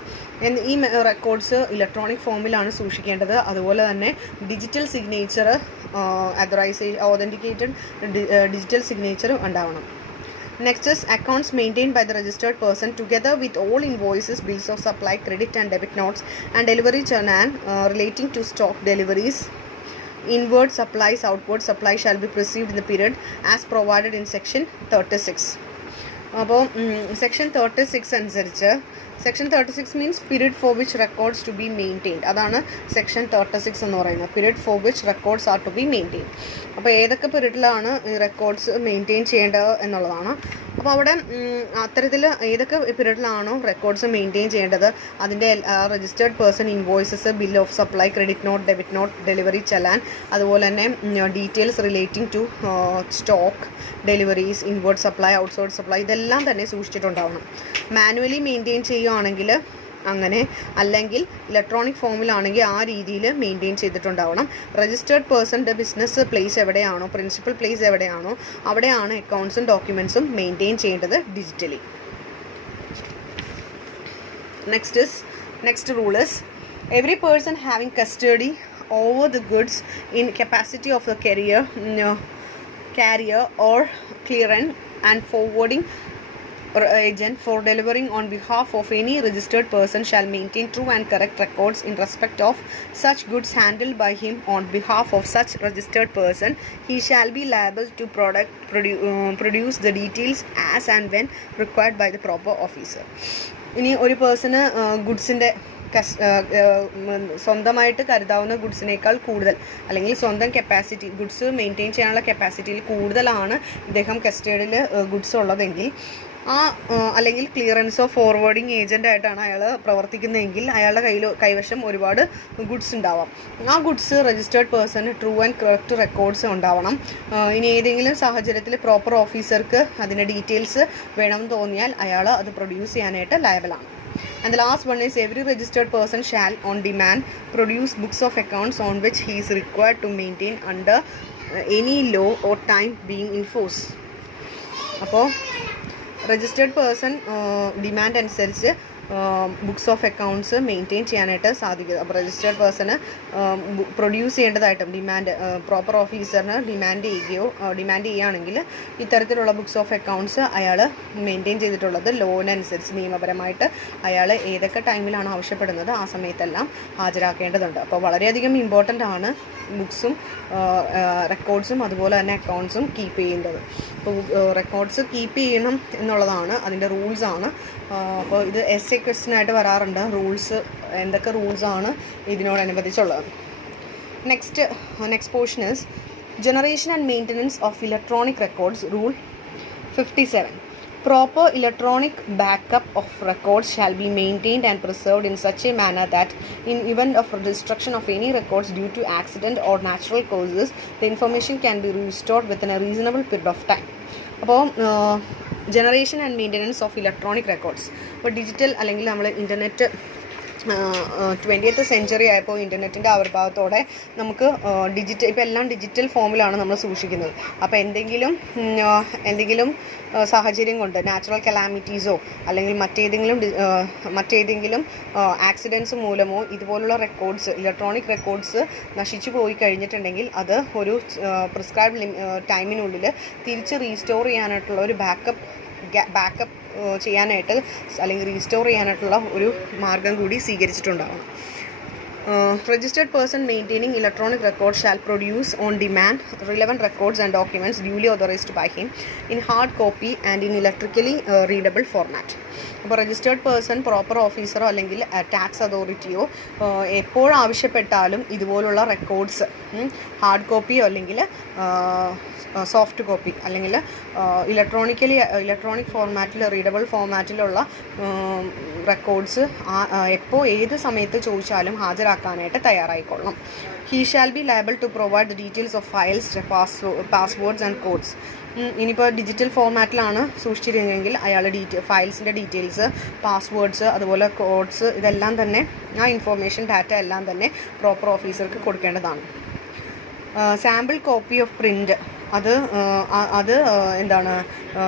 ഈ റെക്കോർഡ്സ് ഇലക്ട്രോണിക് ഫോമിലാണ് സൂക്ഷിക്കേണ്ടത്. അതുപോലെ തന്നെ digital signature, authenticated digital signature ഉണ്ടാവണം. Next is accounts maintained by the registered person together with all invoices, bills of supply, credit and debit notes, and delivery churn relating to stock deliveries. Inward supplies, outward supply shall be perceived in the period as provided in section 36. അപ്പോൾ സെക്ഷൻ 36 അനുസരിച്ച്, section 36 means period for which records to be maintained. അതാണ് സെക്ഷൻ 36 എന്ന് പറയുന്നത്. Period for which records are to be maintain. അപ്പോൾ ഏതൊക്കെ പീരീഡിലാണ് ഈ റെക്കോർഡ്സ് മെയിൻറ്റെയിൻ ചെയ്യേണ്ടത് എന്നുള്ളതാണ്. അപ്പോൾ അവിടെ അത്തരത്തിൽ ഏതൊക്കെ പീരീഡിലാണോ റെക്കോർഡ്സ് മെയിൻറ്റെയിൻ ചെയ്യേണ്ടത്, അതിൻ്റെ registered person invoices, bill of supply, credit note, debit note, delivery challan, അതുപോലെ തന്നെ details relating to stock, deliveries, inward supply, outsource supply, ഇതെല്ലാം തന്നെ സൂക്ഷിച്ചിട്ടുണ്ടാവണം. മാനുവലി മെയിൻറ്റെയിൻ ചെയ്യുകയാണെങ്കിൽ അങ്ങനെ, അല്ലെങ്കിൽ ഇലക്ട്രോണിക് ഫോമിലാണെങ്കിൽ ആ രീതിയിൽ മെയിൻറ്റെയിൻ ചെയ്തിട്ടുണ്ടാവണം. രജിസ്റ്റേർഡ് പേഴ്സൻ്റെ ബിസിനസ് പ്ലേസ് എവിടെയാണോ, പ്രിൻസിപ്പൽ പ്ലേസ് എവിടെയാണോ, അവിടെയാണ് അക്കൗണ്ട്സും ഡോക്യുമെൻറ്റ്സും മെയിൻറ്റെയിൻ ചെയ്യേണ്ടത് digitally. Next rule is every person having custody over the goods in capacity of the carrier or clearance and forwarding agent for delivering on behalf of any registered person shall maintain true and correct records in respect of such goods handled by him on behalf of such registered person. He shall be liable to produce the details as and when required by the proper officer. ഇനി ഒരു പേഴ്സണ് ഗുഡ്സിൻ്റെ സ്വന്തമായിട്ട് കരുതാവുന്ന ഗുഡ്സിനേക്കാൾ കൂടുതൽ, അല്ലെങ്കിൽ സ്വന്തം കപ്പാസിറ്റി, ഗുഡ്സ് മെയിൻറ്റെയിൻ ചെയ്യാനുള്ള കപ്പാസിറ്റിയിൽ കൂടുതലാണ് ഇദ്ദേഹം കസ്റ്റഡിയിൽ ഗുഡ്സ് ഉള്ളതെങ്കിൽ, അല്ലെങ്കിൽ ക്ലിയറൻസോ ഫോർവേഡിങ് ഏജൻ്റായിട്ടാണ് അയാൾ പ്രവർത്തിക്കുന്നതെങ്കിൽ അയാളുടെ കൈവശം ഒരുപാട് ഗുഡ്സ് ഉണ്ടാവാം. ആ goods registered person true and correct records ഉണ്ടാവണം. ഇനി ഏതെങ്കിലും സാഹചര്യത്തിൽ പ്രോപ്പർ ഓഫീസർക്ക് അതിൻ്റെ ഡീറ്റെയിൽസ് വേണമെന്ന് തോന്നിയാൽ അയാൾ അത് പ്രൊഡ്യൂസ് ചെയ്യാനായിട്ട് ലയബിളാണ്. And the last one is every registered person shall on demand produce books of accounts on which he is required to maintain under any law or time being enforced. അപ്പോൾ രജിസ്റ്റേർഡ് പേഴ്സൺ ഡിമാൻഡ് അനുസരിച്ച് ബുക്സ് ഓഫ് അക്കൗണ്ട്സ് മെയിൻറ്റെയിൻ ചെയ്യാനായിട്ട് സാധിക്കും. അപ്പോൾ രജിസ്റ്റേർഡ് പേഴ്സണ് പ്രൊഡ്യൂസ് ചെയ്യേണ്ടതായിട്ടും പ്രോപ്പർ ഓഫീസറിന് ഡിമാൻഡ് ചെയ്യുകയാണെങ്കിൽ ഇത്തരത്തിലുള്ള ബുക്സ് ഓഫ് അക്കൗണ്ട്സ് അയാൾ മെയിൻറ്റെയിൻ ചെയ്തിട്ടുള്ളത് ലോനനുസരിച്ച് നിയമപരമായിട്ട് അയാൾ ഏതൊക്കെ ടൈമിലാണ് ആവശ്യപ്പെടുന്നത് ആ സമയത്തെല്ലാം ഹാജരാക്കേണ്ടതുണ്ട്. അപ്പോൾ വളരെയധികം ഇമ്പോർട്ടൻ്റ് ആണ് ബുക്സും റെക്കോർഡ്സും അതുപോലെ തന്നെ അക്കൗണ്ട്സും കീപ്പ് ചെയ്യേണ്ടത്. അപ്പോൾ റെക്കോർഡ്സ് കീപ്പ് ചെയ്യണം എന്നുള്ളതാണ് അതിൻ്റെ റൂൾസാണ്. അപ്പോൾ ഇത് എസ് എ ക്വസ്റ്റ്യനായിട്ട് വരാറുണ്ട്, റൂൾസ് എന്തൊക്കെ റൂൾസാണ് ഇതിനോടനുബന്ധിച്ചുള്ളത്. Next portion is generation and maintenance of electronic records. Rule 57. Proper electronic backup of records shall be maintained and preserved in such a manner that in event of destruction of any records due to accident or natural causes, the information can be restored within a reasonable period of time. അപ്പോൾ generation and maintenance of electronic records. അപ്പോൾ ഡിജിറ്റൽ അല്ലെങ്കിൽ നമ്മൾ ഇൻ്റർനെറ്റ് 20th സെഞ്ച്വറി ആയപ്പോൾ ഇൻ്റർനെറ്റിൻ്റെ ആവിർഭാവത്തോടെ നമുക്ക് ഇപ്പോൾ എല്ലാം ഡിജിറ്റൽ ഫോമിലാണ് നമ്മൾ സൂക്ഷിക്കുന്നത്. അപ്പോൾ എന്തെങ്കിലും സാഹചര്യം കൊണ്ട് നാച്ചുറൽ കലാമിറ്റീസോ അല്ലെങ്കിൽ മറ്റേതെങ്കിലും ആക്സിഡൻസ് മൂലമോ ഇതുപോലുള്ള റെക്കോർഡ്സ്, ഇലക്ട്രോണിക് റെക്കോർഡ്സ് നശിച്ചു പോയി കഴിഞ്ഞിട്ടുണ്ടെങ്കിൽ അത് ഒരു പ്രിസ്ക്രൈബ്ഡ് ടൈമിനുള്ളിൽ തിരിച്ച് റീസ്റ്റോർ ചെയ്യാനായിട്ടുള്ള ഒരു ബാക്കപ്പ് ചെയ്യാനായിട്ട് അല്ലെങ്കിൽ റീസ്റ്റോർ ചെയ്യാനായിട്ടുള്ള ഒരു മാർഗം കൂടി സ്വീകരിച്ചിട്ടുണ്ടാവണം. Registered person maintaining electronic records shall produce on demand relevant records and documents duly authorized by him in hard copy and in electrically readable format. അപ്പോൾ രജിസ്റ്റേർഡ് പേഴ്സൺ പ്രോപ്പർ ഓഫീസറോ അല്ലെങ്കിൽ ടാക്സ് അതോറിറ്റിയോ എപ്പോഴാവശ്യപ്പെട്ടാലും ഇതുപോലുള്ള റെക്കോർഡ്സ് ഹാർഡ് കോപ്പിയോ അല്ലെങ്കിൽ സോഫ്റ്റ് കോപ്പി അല്ലെങ്കിൽ ഇലക്ട്രോണിക് ഫോർമാറ്റിൽ റീഡബിൾ ഫോർമാറ്റിലുള്ള റെക്കോർഡ്സ് ഏത് സമയത്ത് ചോദിച്ചാലും ഹാജരാക്കാനായിട്ട് തയ്യാറായിക്കൊള്ളണം. He shall be liable to provide the details of files, passwords and codes. ഇനിയിപ്പോൾ ഡിജിറ്റൽ ഫോർമാറ്റിലാണ് സൂക്ഷിച്ചിരുന്നെങ്കിൽ അയാൾ ഫയൽസിൻ്റെ ഡീറ്റെയിൽസ്, പാസ്വേഡ്സ്, അതുപോലെ കോഡ്സ്, ഇതെല്ലാം തന്നെ ആ ഇൻഫോർമേഷൻ ഡാറ്റ എല്ലാം തന്നെ പ്രോപ്പർ ഓഫീസർക്ക് കൊടുക്കേണ്ടതാണ്. സാമ്പിൾ കോപ്പി ഓഫ് പ്രിൻ്റ് അത് എന്താണ്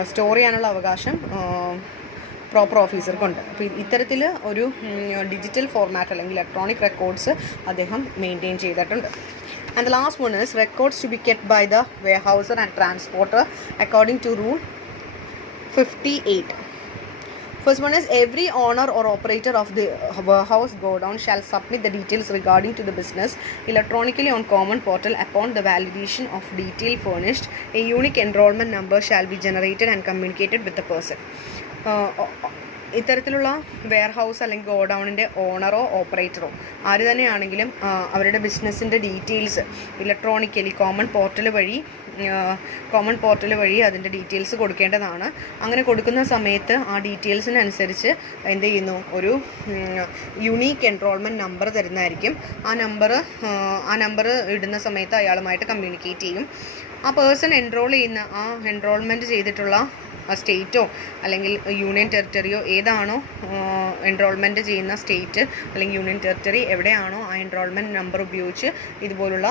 സ്റ്റോർ ചെയ്യാനുള്ള അവകാശം പ്രോപ്പർ ഓഫീസർക്കുണ്ട്. അപ്പോൾ ഇത്തരത്തിൽ ഒരു ഡിജിറ്റൽ ഫോർമാറ്റ് അല്ലെങ്കിൽ ഇലക്ട്രോണിക് റെക്കോർഡ്സ് അദ്ദേഹം മെയിൻറ്റെയിൻ ചെയ്തിട്ടുണ്ട്. And the last one is records to be kept by the warehouser and transporter according to Rule 58. First one is every owner or operator of the warehouse godown shall submit the details regarding to the business electronically on common portal. Upon the validation of detail furnished, a unique enrollment number shall be generated and communicated with the person. ഇത്തരത്തിലുള്ള വെയർഹൗസ് അല്ലെങ്കിൽ ഗോഡൗണിൻ്റെ ഓണറോ ഓപ്പറേറ്ററോ ആര് തന്നെയാണെങ്കിലും അവരുടെ ബിസിനസ്സിൻ്റെ ഡീറ്റെയിൽസ് ഇലക്ട്രോണിക്കലി കോമൺ പോർട്ടൽ വഴി അതിൻ്റെ ഡീറ്റെയിൽസ് കൊടുക്കേണ്ടതാണ്. അങ്ങനെ കൊടുക്കുന്ന സമയത്ത് ആ ഡീറ്റെയിൽസിനനുസരിച്ച് എന്ത് ചെയ്യുന്നു, ഒരു യുണീക്ക് എൻറോൾമെൻറ്റ് നമ്പർ തരുന്നതായിരിക്കും. ആ നമ്പർ ഇടുന്ന സമയത്ത് അയാളുമായിട്ട് കമ്മ്യൂണിക്കേറ്റ് ചെയ്യും. ആ പേഴ്സൺ എൻറോൾ ചെയ്യുന്ന ആ എൻറോൾമെൻറ്റ് ചെയ്തിട്ടുള്ള സ്റ്റേറ്റോ അല്ലെങ്കിൽ യൂണിയൻ ടെറിട്ടറിയോ ഏതാണോ എൻറോൾമെൻറ്റ് ചെയ്യുന്ന സ്റ്റേറ്റ് അല്ലെങ്കിൽ യൂണിയൻ ടെറിട്ടറി എവിടെയാണോ ആ എൻറോൾമെൻറ്റ് നമ്പർ ഉപയോഗിച്ച് ഇതുപോലുള്ള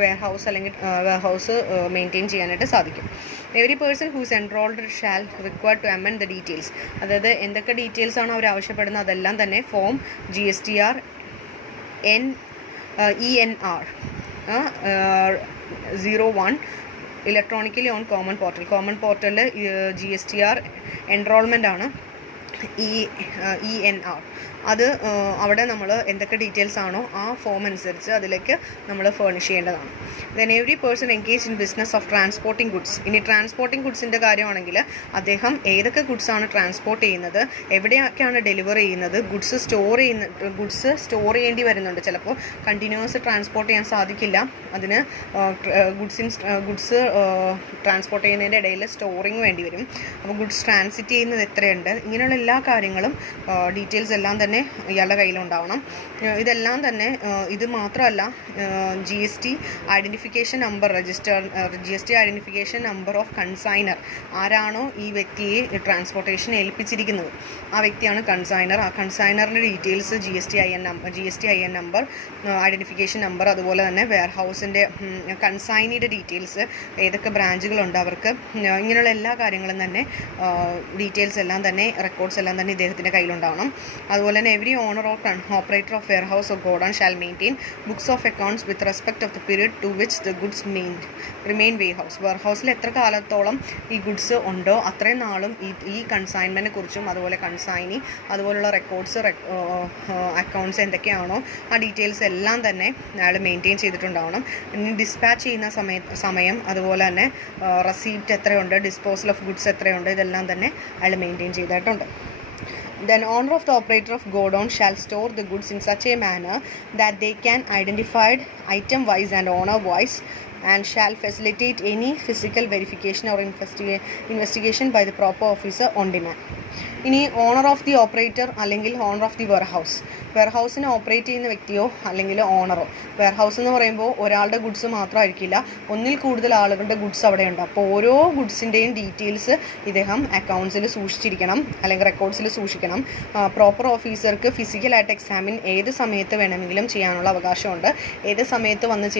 വെയർഹൗസ് മെയിൻറ്റെയിൻ ചെയ്യാനായിട്ട് സാധിക്കും. Every person who's enrolled shall required to amend the details. അതായത് എന്തൊക്കെ ഡീറ്റെയിൽസ് ആണോ അവർ ആവശ്യപ്പെടുന്നത് അതെല്ലാം തന്നെ form GSTR ENR 01 electronically on common പോർട്ടലിൽ GSTR എൻറോൾമെൻ്റ് ആണ് ENR. അത് അവിടെ നമ്മൾ എന്തൊക്കെ ഡീറ്റെയിൽസ് ആണോ ആ ഫോം അനുസരിച്ച് അതിലേക്ക് നമ്മൾ ഫേർണിഷ് ചെയ്യേണ്ടതാണ്. Then every person engage in business of transporting goods. ഇനി ട്രാൻസ്പോർട്ടിംഗ് ഗുഡ്സിൻ്റെ കാര്യമാണെങ്കിൽ അദ്ദേഹം ഏതൊക്കെ ഗുഡ്സാണ് ട്രാൻസ്പോർട്ട് ചെയ്യുന്നത്, എവിടെയൊക്കെയാണ് ഡെലിവർ ചെയ്യുന്നത്, ഗുഡ്സ് സ്റ്റോർ ചെയ്യേണ്ടി വരുന്നുണ്ട്. ചിലപ്പോൾ കണ്ടിന്യൂസ് ട്രാൻസ്പോർട്ട് ചെയ്യാൻ സാധിക്കില്ല. അതിന് ഗുഡ്സ് ട്രാൻസ്പോർട്ട് ചെയ്യുന്നതിൻ്റെ ഇടയിൽ സ്റ്റോറിങ് വേണ്ടി വരും. അപ്പോൾ ഗുഡ്സ് ട്രാൻസിറ്റ് ചെയ്യുന്നത് എത്രയുണ്ട്, ഇങ്ങനെയുള്ള എല്ലാ കാര്യങ്ങളും ഡീറ്റെയിൽസ് എല്ലാം തന്നെ ഇയാളുടെ കയ്യിലുണ്ടാവണം. ഇതെല്ലാം തന്നെ ഇത് മാത്രമല്ല GST identification number GST identification number of consignor. ആരാണോ ഈ വ്യക്തിയെ ട്രാൻസ്പോർട്ടേഷൻ ഏൽപ്പിച്ചിരിക്കുന്നത് ആ വ്യക്തിയാണ് കൺസൈനർ. ആ കൺസൈനറിൻ്റെ details GST IN number, identification number, അതുപോലെ തന്നെ വെയർഹൗസിൻ്റെ കൺസൈനിയുടെ ഡീറ്റെയിൽസ്, ഏതൊക്കെ ബ്രാഞ്ചുകളുണ്ട് അവർക്ക്, ഇങ്ങനെയുള്ള എല്ലാ കാര്യങ്ങളും തന്നെ ഡീറ്റെയിൽസ് എല്ലാം തന്നെ റെക്കോർഡ്സ് എല്ലാം തന്നെ ഇദ്ദേഹത്തിൻ്റെ കയ്യിലുണ്ടാവണം. അതുപോലെ തന്നെ every owner or operator of warehouse or godown shall maintain books of accounts with respect of the period to which the goods remain വെയർഹൗസിൽ എത്ര കാലത്തോളം ഈ ഗുഡ്സ് ഉണ്ടോ അത്രയും നാളും ഈ കൺസൈൻമെൻറ്റിനെ കുറിച്ചും അതുപോലെ കൺസൈനി അതുപോലുള്ള റെക്കോർഡ്സ് അക്കൗണ്ട്സ് എന്തൊക്കെയാണോ ആ ഡീറ്റെയിൽസ് എല്ലാം തന്നെ അയാൾ മെയിൻറ്റെയിൻ ചെയ്തിട്ടുണ്ടാവണം. ഡിസ്പാച്ച് ചെയ്യുന്ന സമയം അതുപോലെ തന്നെ റെസീപ്റ്റ് എത്രയുണ്ട്, ഡിസ്പോസൽ ഓഫ് ഗുഡ്സ് എത്രയുണ്ട്, ഇതെല്ലാം തന്നെ അയാൾ മെയിൻറ്റെയിൻ ചെയ്തിട്ടുണ്ട്. Then owner of the operator of godown shall store the goods in such a manner that they can identified item wise and owner wise, and shall facilitate any physical verification or investigation by the proper officer on demand. ഇനി ഓണർ ഓഫ് ദി ഓപ്പറേറ്റർ അല്ലെങ്കിൽ ഓണർ ഓഫ് ദി വെയർഹൗസിനെ ഓപ്പറേറ്റ് ചെയ്യുന്ന വ്യക്തിയോ അല്ലെങ്കിൽ ഓണറോ. വെയർഹൗസ് എന്ന് പറയുമ്പോൾ ഒരാളുടെ ഗുഡ്സ് മാത്രമായിരിക്കില്ല, ഒന്നിൽ കൂടുതൽ ആളുകളുടെ ഗുഡ്സ് അവിടെയുണ്ട്. അപ്പോൾ ഓരോ ഗുഡ്സിൻ്റെയും ഡീറ്റെയിൽസ് ഇദ്ദേഹം അക്കൗണ്ട്സിൽ സൂക്ഷിച്ചിരിക്കണം അല്ലെങ്കിൽ റെക്കോർഡ്സിൽ സൂക്ഷിക്കണം. പ്രോപ്പർ ഓഫീസർക്ക് ഫിസിക്കലായിട്ട് എക്സാമിൻ ഏത് സമയത്ത് വേണമെങ്കിലും ചെയ്യാനുള്ള അവകാശമുണ്ട്. ഏത് സമയത്ത് വന്ന്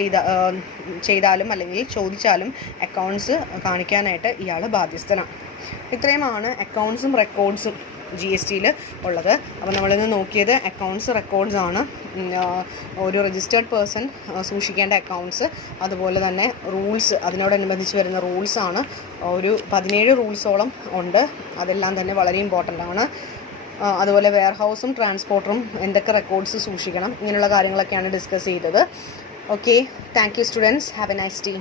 ചെയ്താലും അല്ലെങ്കിൽ ചോദിച്ചാലും അക്കൗണ്ട്സ് കാണിക്കാനായിട്ട് ഇയാൾ ബാധ്യസ്ഥനാണ്. ഇത്രയുമാണ് അക്കൗണ്ട്സും റെക്കോർഡ്സും GSTയിൽ ഉള്ളത്. അപ്പോൾ നമ്മളിന്ന് നോക്കിയത് റെക്കോർഡ്സ് ആണ്. ഒരു രജിസ്റ്റേർഡ് പേഴ്സൺ സൂക്ഷിക്കേണ്ട അക്കൗണ്ട്സ്, അതുപോലെ തന്നെ റൂൾസ്, അതിനോടനുബന്ധിച്ച് വരുന്ന റൂൾസാണ്. ഒരു 17 റൂൾസോളം ഉണ്ട്. അതെല്ലാം തന്നെ വളരെ ഇമ്പോർട്ടൻ്റ് ആണ്. അതുപോലെ വെയർഹൗസും ട്രാൻസ്പോർട്ടറും എന്തൊക്കെ റെക്കോർഡ്സ് സൂക്ഷിക്കണം, ഇങ്ങനെയുള്ള കാര്യങ്ങളൊക്കെയാണ് ഡിസ്കസ് ചെയ്തത്. Okay, thank you students, have A nice day.